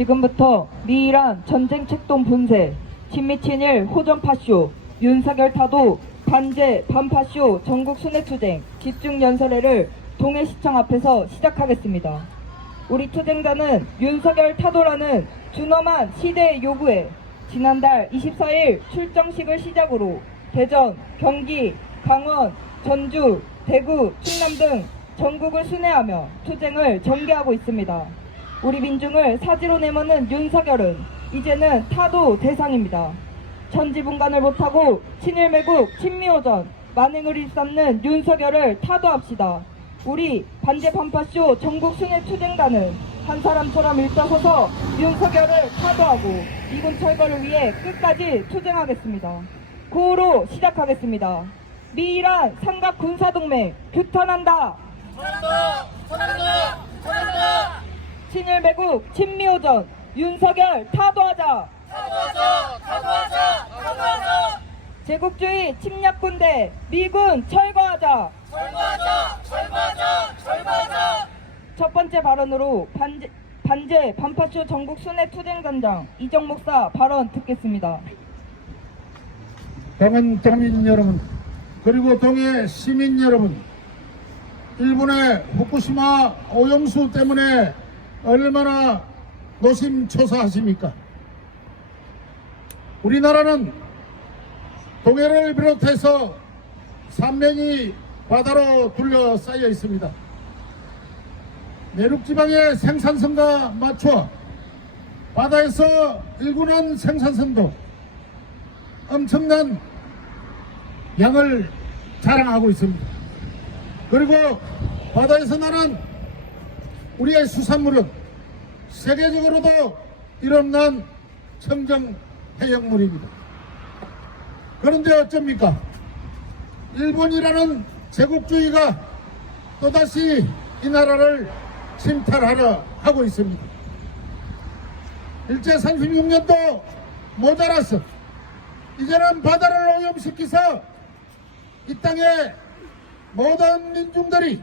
지금부터 미이란 전쟁 책동 분쇄, 친미 친일 호전 파쇼, 윤석열 타도 반제 반파쇼 전국 순회투쟁 집중 연설회를 동해시청 앞에서 시작하겠습니다. 우리 투쟁자는 윤석열 타도라는 준엄한 시대의 요구에 지난달 24일 출정식을 시작으로 대전, 경기, 강원, 전주, 대구, 충남 등 전국을 순회하며 투쟁을 전개하고 있습니다. 우리 민중을 사지로 내모는 윤석열은 이제는 타도 대상입니다. 천지분간을 못하고 친일매국 친미호전 만행을 일삼는 윤석열을 타도합시다. 우리 반제반파쇼 전국 순회 투쟁단은 한 사람처럼 일어서서 윤석열을 타도하고 이군 철거를 위해 끝까지 투쟁하겠습니다. 구호로 시작하겠습니다. 미이란 삼각 군사동맹 규탄한다. 친일 매국 친미호전 윤석열 타도하자. 제국주의 침략군대 미군 철거하자. 첫 번째 발언으로 반제, 반제 반파쇼 전국 순회 투쟁단장 이정 목사 발언 듣겠습니다. 동은 도민 여러분 그리고 동해 시민 여러분 일본의 후쿠시마 오염수 때문에 얼마나 노심초사하십니까? 우리나라는 동해를 비롯해서 산면이 바다로 둘러싸여 있습니다. 내륙지방의 생산성과 맞춰 바다에서 일군한 생산성도 엄청난 양을 자랑하고 있습니다. 그리고 바다에서 나는 우리의 수산물은 세계적으로도 이름난 청정 해역물입니다. 그런데 어쩝니까? 일본이라는 제국주의가 또다시 이 나라를 침탈하려 하고 있습니다. 일제 36년도 모자라서 이제는 바다를 오염시켜서 이 땅의 모든 민중들이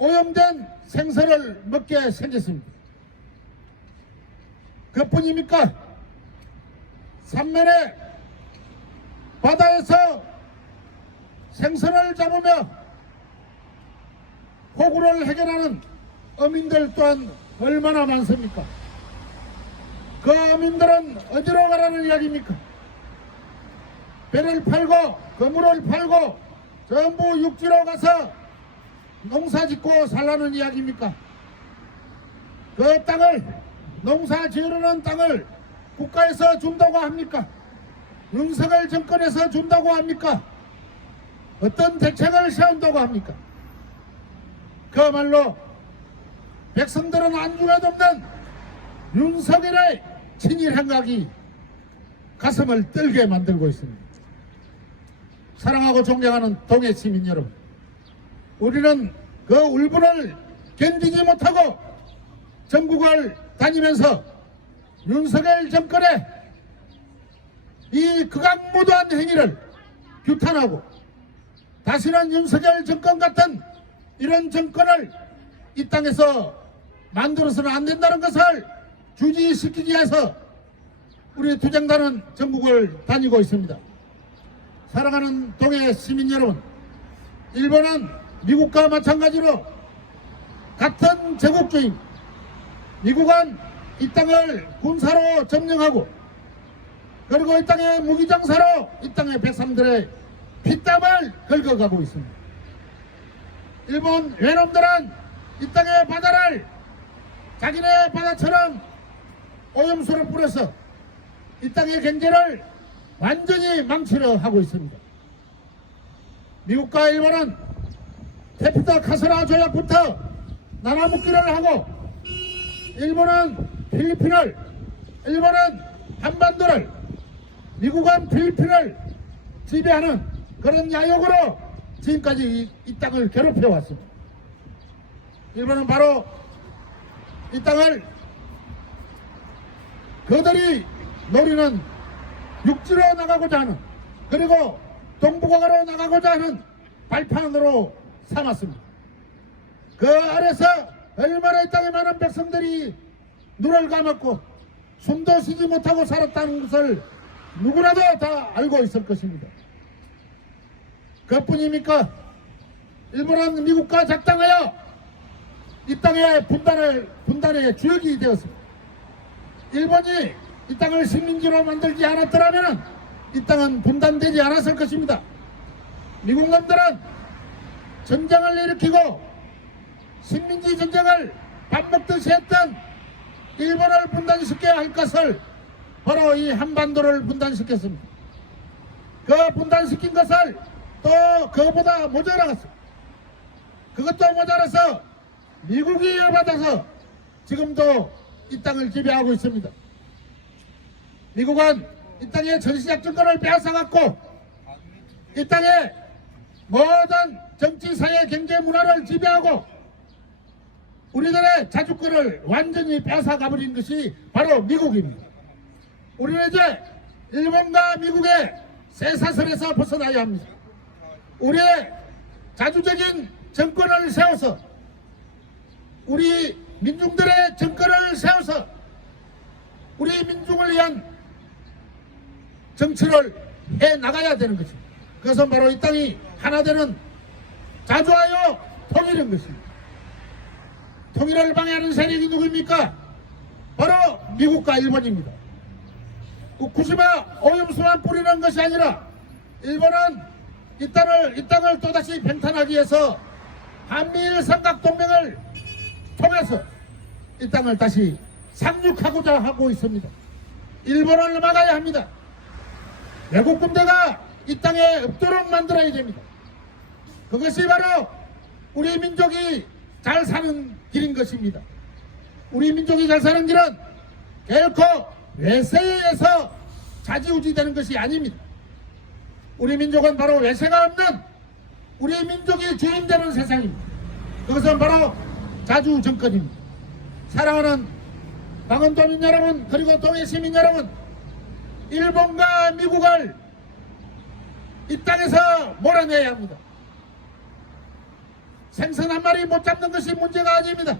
오염된 생선을 먹게 생겼습니다. 그뿐입니까? 삼면에 바다에서 생선을 잡으며 호구를 해결하는 어민들 또한 얼마나 많습니까? 그 어민들은 어디로 가라는 이야기입니까? 배를 팔고 거물을 팔고 전부 육지로 가서 농사 짓고 살라는 이야기입니까? 그 땅을 농사 지으려는 땅을 국가에서 준다고 합니까? 윤석열 정권에서 준다고 합니까? 어떤 대책을 세운다고 합니까? 그야말로 백성들은 안중에도 없는 윤석열의 친일 행각이 가슴을 떨게 만들고 있습니다. 사랑하고 존경하는 동해 시민 여러분, 우리는 그 울분을 견디지 못하고 전국을 다니면서 윤석열 정권의 이 극악무도한 행위를 규탄하고 다시는 윤석열 정권 같은 이런 정권을 이 땅에서 만들어서는 안 된다는 것을 주지시키기 위해서 우리 투쟁단은 전국을 다니고 있습니다. 사랑하는 동해 시민 여러분, 일본은 미국과 마찬가지로 같은 제국주의, 미국은 이 땅을 군사로 점령하고 그리고 이 땅의 무기장사로 이 땅의 백성들의 피땀을 긁어가고 있습니다. 일본 외놈들은 이 땅의 바다를 자기네 바다처럼 오염수를 뿌려서 이 땅의 경제를 완전히 망치려 하고 있습니다. 미국과 일본은 테피타 카스라 조약부터 나눠먹기를 하고 일본은 필리핀을 일본은 한반도를 미국은 필리핀을 지배하는 그런 야욕으로 지금까지 이, 이 땅을 괴롭혀 왔습니다. 일본은 바로 이 땅을 그들이 노리는 육지로 나가고자 하는 그리고 동북아로 나가고자 하는 발판으로 삼았습니다. 그 아래서 얼마나 이 땅에 많은 백성들이 눈을 감았고 숨도 쉬지 못하고 살았다는 것을 누구라도 다 알고 있을 것입니다. 그뿐입니까? 일본은 미국과 작당하여 이 땅의 분단을 분단의 주역이 되었습니다. 일본이 이 땅을 식민지로 만들지 않았더라면 이 땅은 분단되지 않았을 것입니다. 미국 놈들은 전쟁을 일으키고 식민지 전쟁을 밥 먹듯이 했던 일본을 분단시켜야 할 것을 바로 이 한반도를 분단시켰습니다. 그 분단시킨 것을 또 그것보다 모자라갔습니다. 그것도 모자라서 미국이 열받아서 지금도 이 땅을 지배하고 있습니다. 미국은 이 땅의 전시작전권을 빼앗아갖고 이 땅의 모든 정치, 사회, 경제, 문화를 지배하고 우리들의 자주권을 완전히 뺏어가버린 것이 바로 미국입니다. 우리는 이제 일본과 미국의 쇠사슬에서 벗어나야 합니다. 우리의 자주적인 정권을 세워서 우리 민중들의 정권을 세워서 우리 민중을 위한 정치를 해 나가야 되는 것입니다. 그것은 바로 이 땅이 하나 되는 자주하여 통일인 것입니다. 통일을 방해하는 세력이 누구입니까? 바로 미국과 일본입니다. 그 구시마 오염수만 뿌리는 것이 아니라 일본은 이 땅을 이 땅을 또다시 평탄하기 위해서 한미일 삼각동맹을 통해서 이 땅을 다시 상륙하고자 하고 있습니다. 일본을 막아야 합니다. 외국 군대가 이 땅에 없도록 만들어야 됩니다. 그것이 바로 우리 민족이 잘 사는 길인 것입니다. 우리 민족이 잘 사는 길은 결코 외세에 의해서 자지우지 되는 것이 아닙니다. 우리 민족은 바로 외세가 없는 우리 민족이 주인되는 세상입니다. 그것은 바로 자주 정권입니다. 사랑하는 강원도민 여러분 그리고 동해 시민 여러분 일본과 미국을 이 땅에서 몰아내야 합니다. 생선 한 마리 못 잡는 것이 문제가 아닙니다.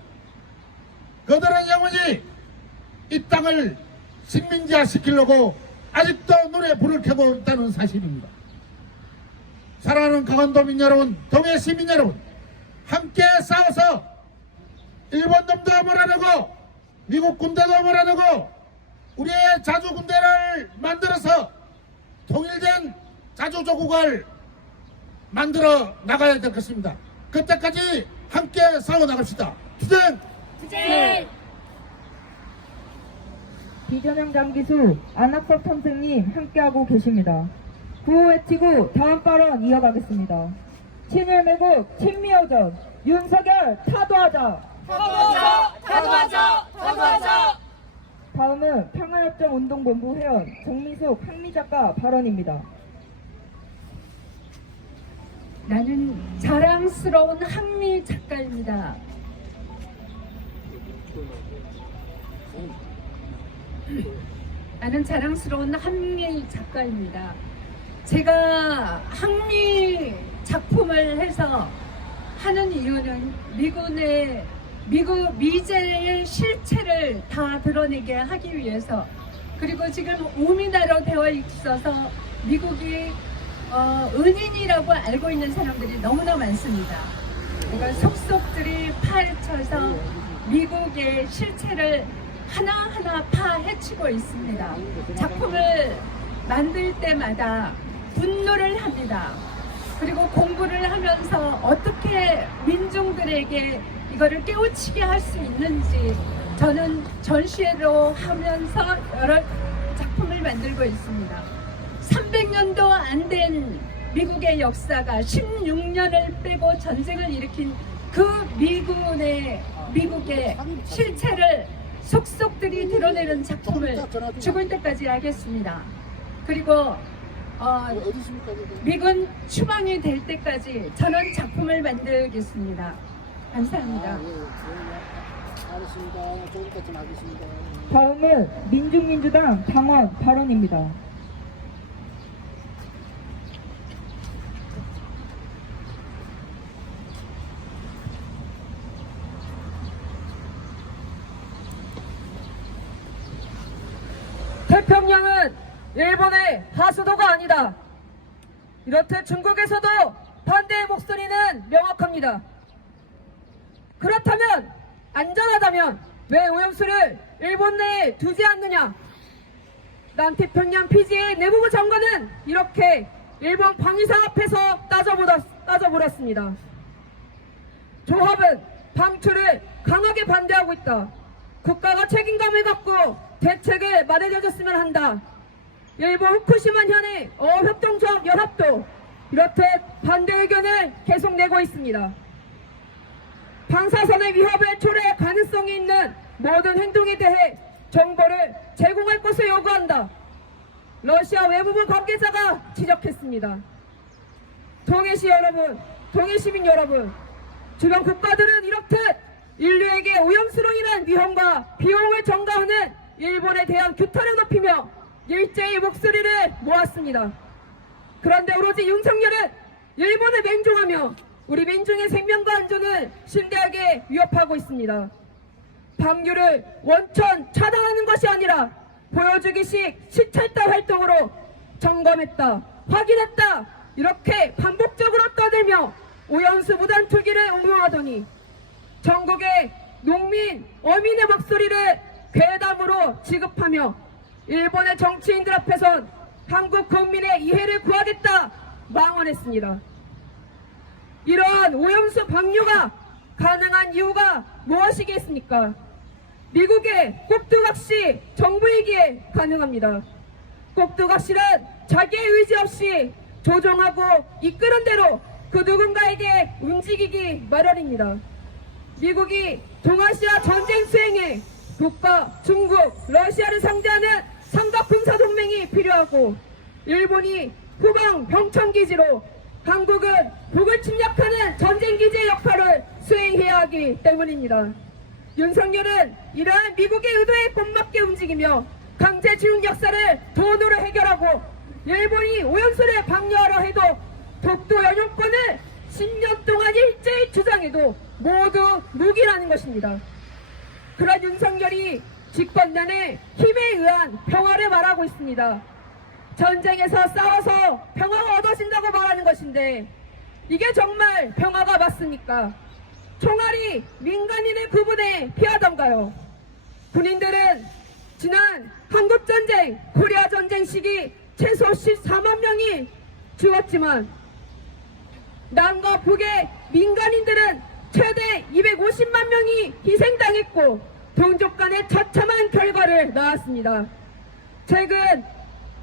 그들은 영원히 이 땅을 식민지화 시키려고 아직도 눈에 불을 켜고 있다는 사실입니다. 사랑하는 강원도민 여러분, 동해 시민 여러분, 함께 싸워서 일본 놈도 몰아내고 미국 군대도 몰아내고 우리의 자주 군대를 만들어서 통일된 자주 조국을 만들어 나가야 될 것입니다. 그때까지 함께 싸워 나갑시다. 투쟁! 투쟁! 비전형 장기수 안학섭 선생님 함께하고 계십니다. 구호 외치고 다음 발언 이어가겠습니다. 친일 매국 친미여전 윤석열 타도하자. 타도하자! 타도하자! 타도하자! 다음은 평화협정 운동본부 회원 정미숙 한미작가 발언입니다. 나는 자랑스러운 한미 작가입니다. 나는 자랑스러운 한미 작가입니다. 제가 한미 작품을 해서 하는 이유는 미군의 미국 미제의 실체를 다 드러내게 하기 위해서 그리고 지금 우미나로 되어 있어서 미국이 어, 은인이라고 알고 있는 사람들이 너무나 많습니다. 그러니까 속속들이 파헤쳐서 미국의 실체를 하나하나 파헤치고 있습니다. 작품을 만들 때마다 분노를 합니다. 그리고 공부를 하면서 어떻게 민중들에게 이거를 깨우치게 할 수 있는지 저는 전시회로 하면서 여러 작품을 만들고 있습니다. 300년도 안 된 미국의 역사가 16년을 빼고 전쟁을 일으킨 그 미군의 미국의 실체를 속속들이 드러내는 작품을 죽을 때까지 하겠습니다. 그리고 어, 미군 추방이 될 때까지 저는 작품을 만들겠습니다. 감사합니다. 알겠습니다. 조금 이따 좀 하겠습니다. 다음은 민중민주당 당원 발언입니다. 태평양은 일본의 하수도가 아니다. 이렇듯 중국에서도 반대의 목소리는 명확합니다. 그렇다면 안전하다면 왜 오염수를 일본 내에 두지 않느냐? 남태평양 PG의 내부부 장관은 이렇게 일본 방위사 앞에서 따져보았, 따져보았습니다. 조합은 방출을 강하게 반대하고 있다. 국가가 책임감을 갖고 대책을 마련해줬으면 한다. 일본 후쿠시마 현의 어협동조합 연합도 이렇듯 반대 의견을 계속 내고 있습니다. 방사선의 위협을 초래할 가능성이 있는 모든 행동에 대해 정보를 제공할 것을 요구한다. 러시아 외무부 관계자가 지적했습니다. 동해시 여러분, 동해 시민 여러분, 주변 국가들은 이렇듯 인류에게 오염수로 인한 위험과 비용을 전가하는 일본에 대한 규탄을 높이며 일제히 목소리를 모았습니다. 그런데 오로지 윤석열은 일본을 맹종하며 우리 민중의 생명과 안전을 심대하게 위협하고 있습니다. 방류를 원천 차단하는 것이 아니라 보여주기식 시찰단 활동으로 점검했다, 확인했다 이렇게 반복적으로 떠들며 오염수 무단 투기를 옹호하더니 전국의 농민, 어민의 목소리를 괴담으로 지급하며 일본의 정치인들 앞에선 한국 국민의 이해를 구하겠다 망언했습니다. 이러한 오염수 방류가 가능한 이유가 무엇이겠습니까? 미국의 꼭두각시 정부이기에 가능합니다. 꼭두각시는 자기의 의지 없이 조종하고 이끄는 대로 그 누군가에게 움직이기 마련입니다. 미국이 동아시아 전쟁 수행에 북과 중국, 러시아를 상대하는 삼각 군사 동맹이 필요하고 일본이 후방 병청기지로 한국은 북을 침략하는 전쟁기지의 역할을 수행해야 하기 때문입니다. 윤석열은 이러한 미국의 의도에 못 맞게 움직이며 강제 지운 역사를 돈으로 해결하고 일본이 오염수를 방류하려 해도 독도 연용권을 10년 동안 일제히 주장해도 모두 무기라는 것입니다. 그런 윤석열이 집권년에 힘에 의한 평화를 말하고 있습니다. 전쟁에서 싸워서 평화가 얻어진다고 말하는 것인데 이게 정말 평화가 맞습니까? 총알이 민간인의 구분에 피하던가요? 군인들은 지난 한국전쟁, 코리아전쟁 시기 최소 14만 명이 죽었지만 남과 북의 민간인들은 최대 250만 명이 희생당했고 동족 간의 처참한 결과를 낳았습니다. 최근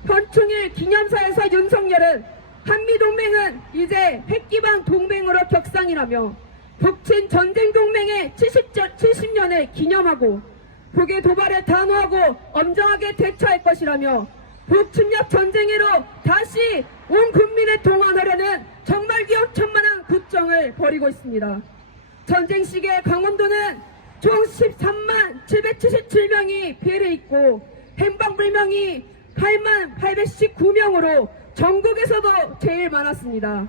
현충일 기념사에서 윤석열은 한미동맹은 이제 핵기반 동맹으로 격상이라며 북친 전쟁 동맹의 70, 년을 기념하고 북의 도발을 단호하고 엄정하게 대처할 것이라며 북침략 전쟁으로 다시 온 국민을 동원하려는 정말 위험천만한 국정을 벌이고 있습니다. 전쟁 시기에 강원도는 총 13만 777명이 피해를 입고 행방불명이 8만 819명으로 전국에서도 제일 많았습니다.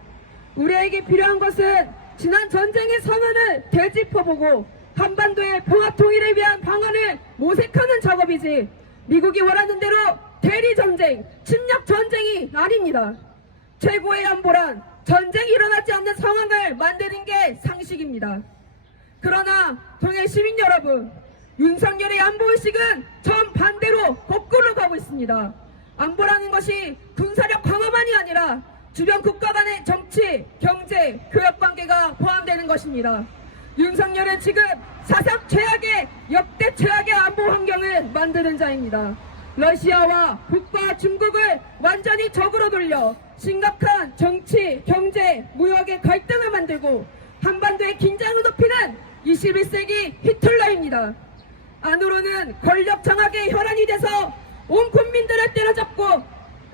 우리에게 필요한 것은 지난 전쟁의 선언을 되짚어보고 한반도의 평화 통일을 위한 방안을 모색하는 작업이지 미국이 원하는 대로 대리 전쟁, 침략 전쟁이 아닙니다. 최고의 안보란 전쟁이 일어나지 않는 상황을 만드는 게 상식입니다. 그러나 동해 시민 여러분, 윤석열의 안보 의식은 전 반대로 거꾸로 가고 있습니다. 안보라는 것이 군사력 강화만이 아니라 주변 국가 간의 정치, 경제, 교역 관계가 포함되는 것입니다. 윤석열은 지금 사상 최악의 역대 최악의 안보 환경을 만드는 자입니다. 러시아와 북과 중국을 완전히 적으로 돌려 심각한 정치, 경제, 무역의 갈등을 만들고 한반도의 긴장을 높이는 21세기 히틀러입니다. 안으로는 권력 장악의 혈안이 돼서 온 국민들을 때려잡고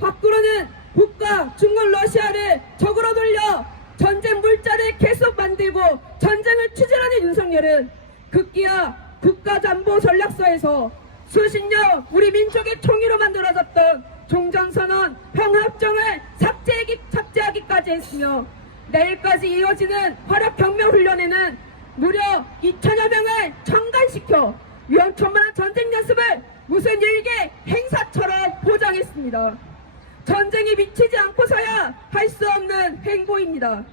밖으로는 북과 중국 러시아를 적으로 돌려 전쟁 물자를 계속 만들고 전쟁을 추진하는 윤석열은 급기야 국가잠보 전략서에서 수십 년 우리 민족의 총의로 만들어졌던 종전선언 평화협정을 삭제하기, 삭제하기까지 했으며 내일까지 이어지는 화력경매훈련에는 무려 2천여 명을 청간시켜 위험천만한 전쟁 연습을 무슨 일개 행사처럼 포장했습니다. 전쟁이 미치지 않고서야 할 수 없는 행보입니다.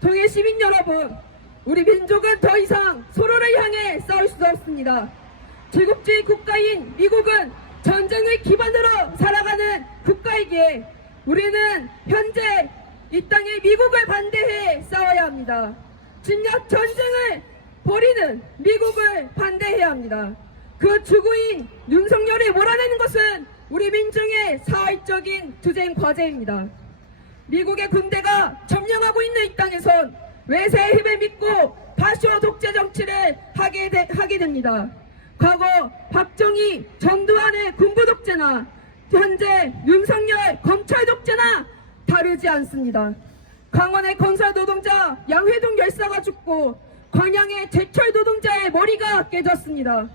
동해 시민 여러분, 우리 민족은 더 이상 서로를 향해 싸울 수 없습니다. 제국주의 국가인 미국은 전쟁을 기반으로 살아가는 국가이기에 우리는 현재 이 땅에 미국을 반대해 싸워야 합니다. 진약 전쟁을 벌이는 미국을 반대해야 합니다. 그 주구인 윤석열이 몰아내는 것은 우리 민중의 사회적인 투쟁 과제입니다. 미국의 군대가 점령하고 있는 이 땅에선 외세의 힘을 믿고 파쇼 독재 정치를 하게, 되, 하게 됩니다. 과거 박정희, 전두환의 군부 독재나 현재 윤석열 검찰 독재나 다르지 않습니다. 강원의 건설 노동자 양회동 열사가 죽고 광양의 제철 노동자의 머리가 깨졌습니다.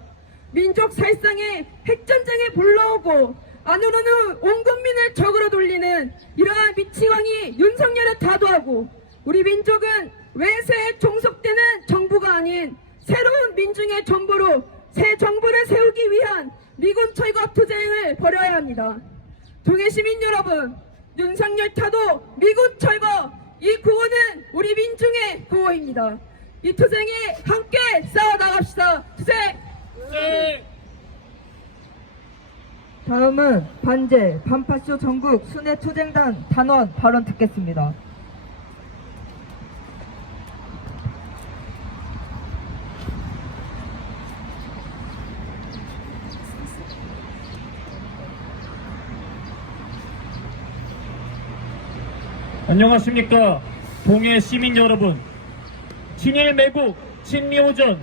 민족 살상에 핵전쟁에 불러오고 안으로는 온 국민을 적으로 돌리는 이러한 미치광이 윤석열을 타도하고 우리 민족은 외세에 종속되는 정부가 아닌 새로운 민중의 정부로 새 정부를 세우기 위한 미군 철거 투쟁을 벌여야 합니다. 동해 시민 여러분, 윤석열 타도 미군 철거 이 구호는 우리 민중의 구호입니다. 이 투쟁에 함께 싸워 나갑시다. 투쟁! 다음은 반제 반파쇼 전국 순회 투쟁단 단원 발언 듣겠습니다. 안녕하십니까. 동해 시민 여러분. 친일 매국 친미오전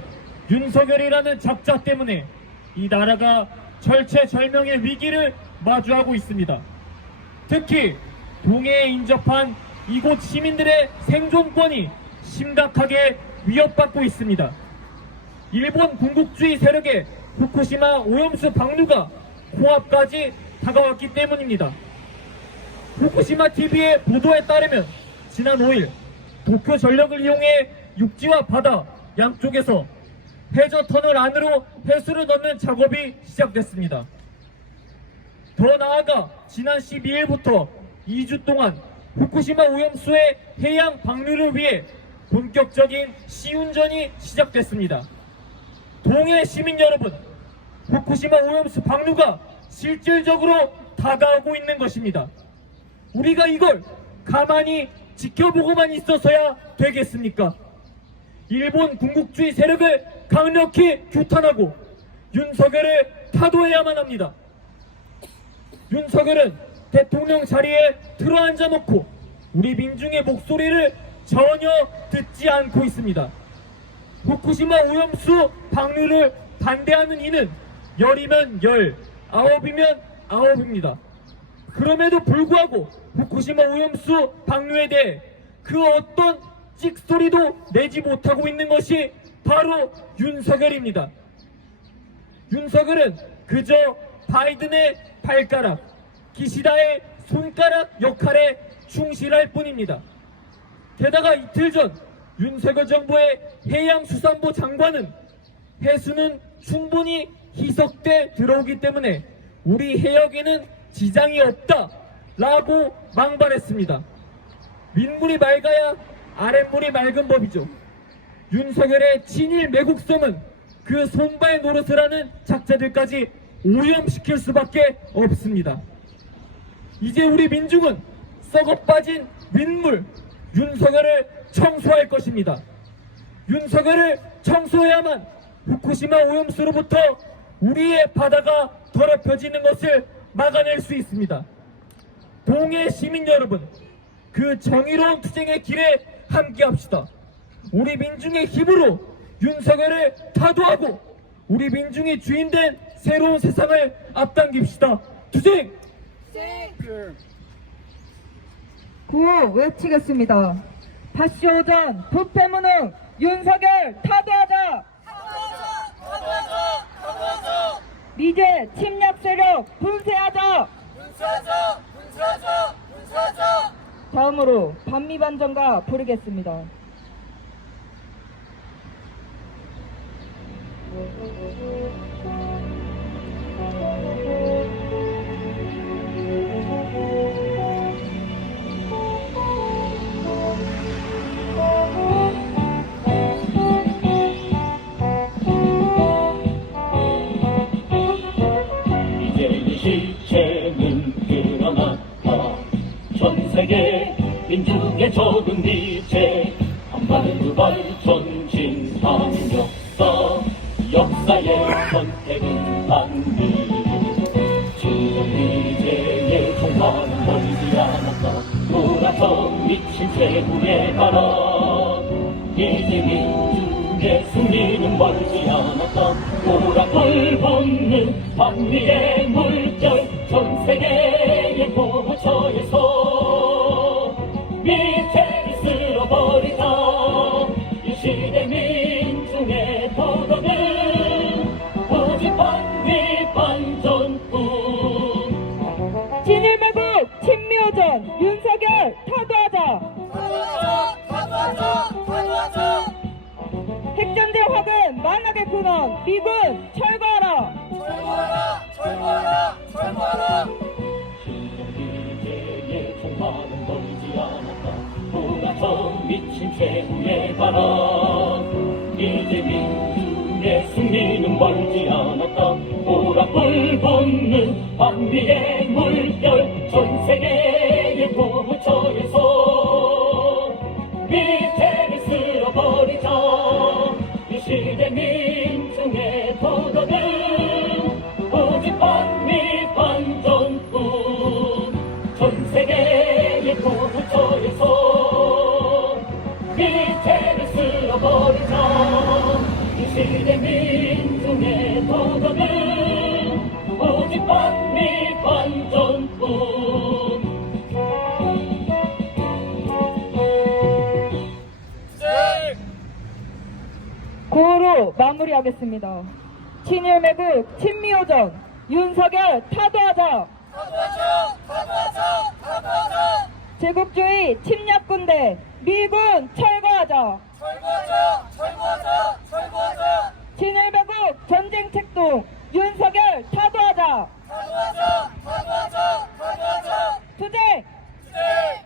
윤석열이라는 작자 때문에 이 나라가 절체절명의 위기를 마주하고 있습니다. 특히 동해에 인접한 이곳 시민들의 생존권이 심각하게 위협받고 있습니다. 일본 군국주의 세력의 후쿠시마 오염수 방류가 코앞까지 다가왔기 때문입니다 후쿠시마 TV의 보도에 따르면 지난 5일 도쿄 전력을 이용해 육지와 바다 양쪽에서 해저 터널 안으로 해수를 넣는 작업이 시작됐습니다. 더 나아가 지난 12일부터 2주 동안 후쿠시마 오염수의 해양 방류를 위해 본격적인 시운전이 시작됐습니다. 동해 시민 여러분, 후쿠시마 오염수 방류가 실질적으로 다가오고 있는 것입니다. 우리가 이걸 가만히 지켜보고만 있어서야 되겠습니까? 일본 군국주의 세력을 강력히 규탄하고 윤석열을 타도해야만 합니다. 윤석열은 대통령 자리에 들어앉아 놓고 우리 민중의 목소리를 전혀 듣지 않고 있습니다. 후쿠시마 오염수 방류를 반대하는 이는 열이면 열, 아홉이면 아홉입니다. 그럼에도 불구하고 후쿠시마 오염수 방류에 대해 그 어떤 찍소리도 내지 못하고 있는 것이 바로 윤석열입니다. 윤석열은 그저 바이든의 발가락, 기시다의 손가락 역할에 충실할 뿐입니다. 게다가 이틀 전 윤석열 정부의 해양수산부 장관은 해수는 충분히 희석돼 들어오기 때문에 우리 해역에는 지장이 없다 라고 망발했습니다. 윗물이 맑아야 아랫물이 맑은 법이죠. 윤석열의 친일 매국성은 그 손발 노릇을 하는 작자들까지 오염시킬 수밖에 없습니다. 이제 우리 민중은 썩어 빠진 윗물 윤석열을 청소할 것입니다. 윤석열을 청소해야만 후쿠시마 오염수로부터 우리의 바다가 더럽혀지는 것을 막아낼 수 있습니다. 동해 시민 여러분, 그 정의로운 투쟁의 길에 함께 합시다. 우리 민중의 힘으로 윤석열을 타도하고 우리 민중이 주인된 새로운 세상을 앞당깁시다. 투쟁! 구호 외치겠습니다. 파쇼전 부패무능 윤석열 타도하자! 미제 침략 세력 분쇄하자! 다음으로 반미 반전가 부르겠습니다. 세계 민중의 적은 빛에 한반의 두발 전진 상역사 역사의 선택은 반미 지금 이제의 종말은 멀지 않았다 돌아서 미친 최후의 바람 이제 민중의 승리는 멀지 않았다 돌아볼 벗는 반미의 물결 전 세계의 보호처에서 진일매국 친묘전 윤석열 타도하자. 백전제 화근 만하게 근원 미군 철거하라. 철거하라 철거하라. también 마무리하겠습니다. 친일 매국 친미호정 윤석열 타도하자. 제국주의 침략군대 미군 철거하자. 철거하자. 철거하자. 철거하자. 친일 매국 전쟁 책동 윤석열 타도하자. 타도하자. 타도하자. 타도하자. 투쟁. 투쟁.